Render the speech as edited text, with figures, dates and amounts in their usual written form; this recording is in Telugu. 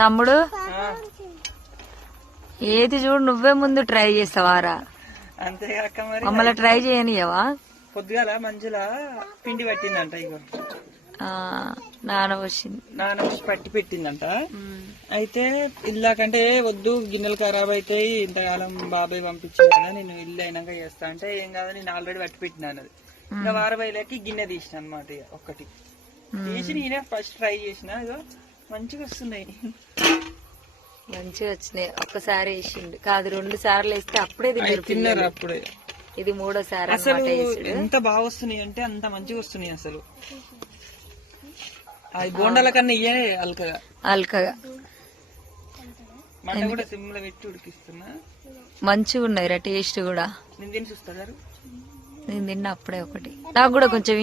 తమ్ముడు ఏది చూడు నువ్వే ముందు ట్రై చేస్తావారా? అంతేగాక మరి మమ్మల్ని ట్రై చేయనియవా? పొద్దుగాల మంజుల పిండి పట్టిందంట, ఇగో నానబోసి పట్టి పెట్టిందంట. అయితే ఇల్లాకంటే వద్దు గిన్నెలు ఖరాబ్ అవుతాయి, ఇంతకాలం బాబాయ్ పంపించింది కదా, నేను ఇల్లు అయినాక చేస్తా అంటే ఏం కాదు నేను ఆల్రెడీ పట్టి పెట్టినా అన్నది. ఇంకా వారబైలకి గిన్నె తీసిన అనమాట, ఒక్కటి తీసి నేనే ఫస్ట్ ట్రై చేసిన. ఇదో మంచిగా వస్తున్నాయి, మంచిగా వచ్చినాయి. ఒక్కసారి వేసిండు కాదు, 2 సార్లు వేస్తే అప్పుడే తిన్నారు అప్పుడే. ఇది 3వ సారి. అసలు ఎంత బాగా వస్తున్నాయి అంటే అంత మంచిగా వస్తున్నాయి. అసలు అది బోండాల కన్నా ఇయ్యే అల్కగా మంట కూడా సిమ్ లో పెట్టి ఉడికిస్తున్నా. మంచిగా ఉన్నాయి రా, టేస్ట్ కూడా. నేను తిని చూస్తా, నేను తిన్నా అప్పుడే ఒకటి, నాకు కూడా కొంచెం